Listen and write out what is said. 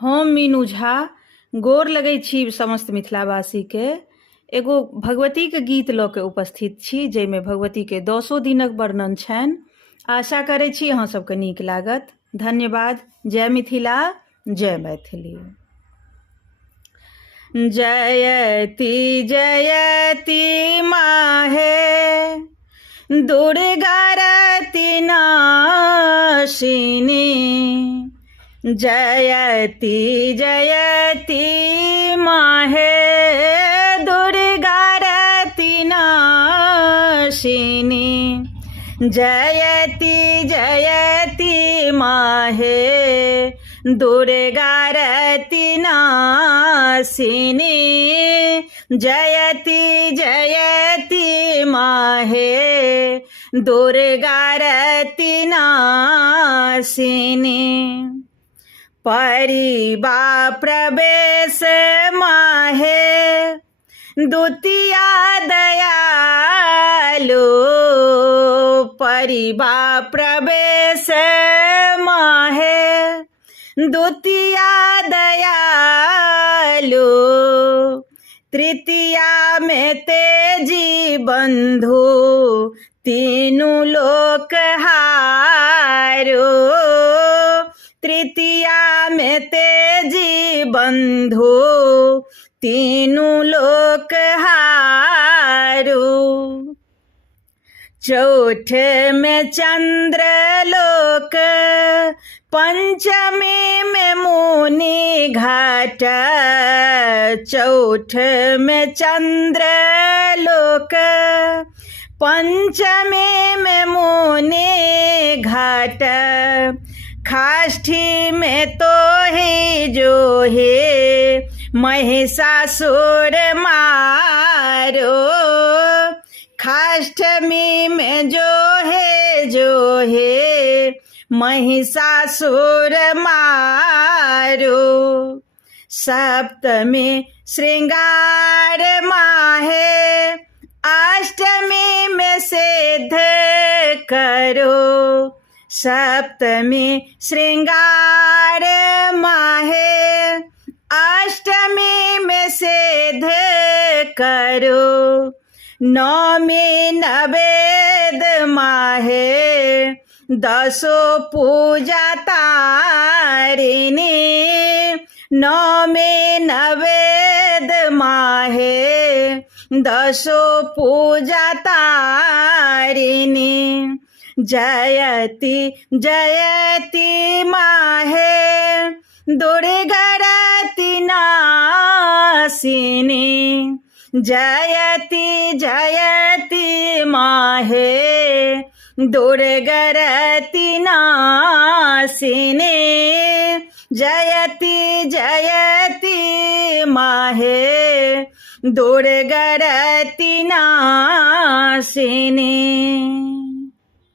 हम मीनू झा गोर लगै छी समस्त मिथिलावासी के। एगो भगवती के गीत लऽ के उपस्थित छी, जाहिमे भगवती के 10 दिनक वर्णन छनि। आशा करै छी अहाँ सबके नीक लागत। धन्यवाद। जय मिथिला, जय मैथिली। जयति जयति माहे दुर्गा रति नाशिनी, जयति जयति माहे दुर्गा रति नाशिनी, जयति जयति माहे दुर्गा रति नाशिनी, जयति जयति माहे दुर्गा रति नाशिनी। परिबा प्रवेश माहे द्वितीया दयालु, परिबा प्रवेश माहे द्वितीया दयालु, तृतीया में तेजी बंधु तीनों लोक हारो, तृतीया में तेजी बंधु तीनों लोक हारो, चौथ में चंद्र लोक, पंचमी में मुनि घाट, चौथ में चंद्र लोक, पंचमी में मुनि घाट, खाष्ठी में तो ही जो है महिषासुर मारो, खाष्टमी में जो है महिषासुर मारो, सप्तमी श्रृंगार माहे अष्टमी में सिद्ध करो, सप्तमी श्रृंगार माहे अष्टमी में सिद्ध करो, नवमी नवेद माहे 10 पूजा तारिणी, नवमी नवेद माहे 10 पूजा तारिणी, जयति जयति माहे दुर्गा रति नाशिनी, जयति जयति माहे दुर्गा रति नाशिनी, जयति जयति माहे दुर्गा रति नाशिनी।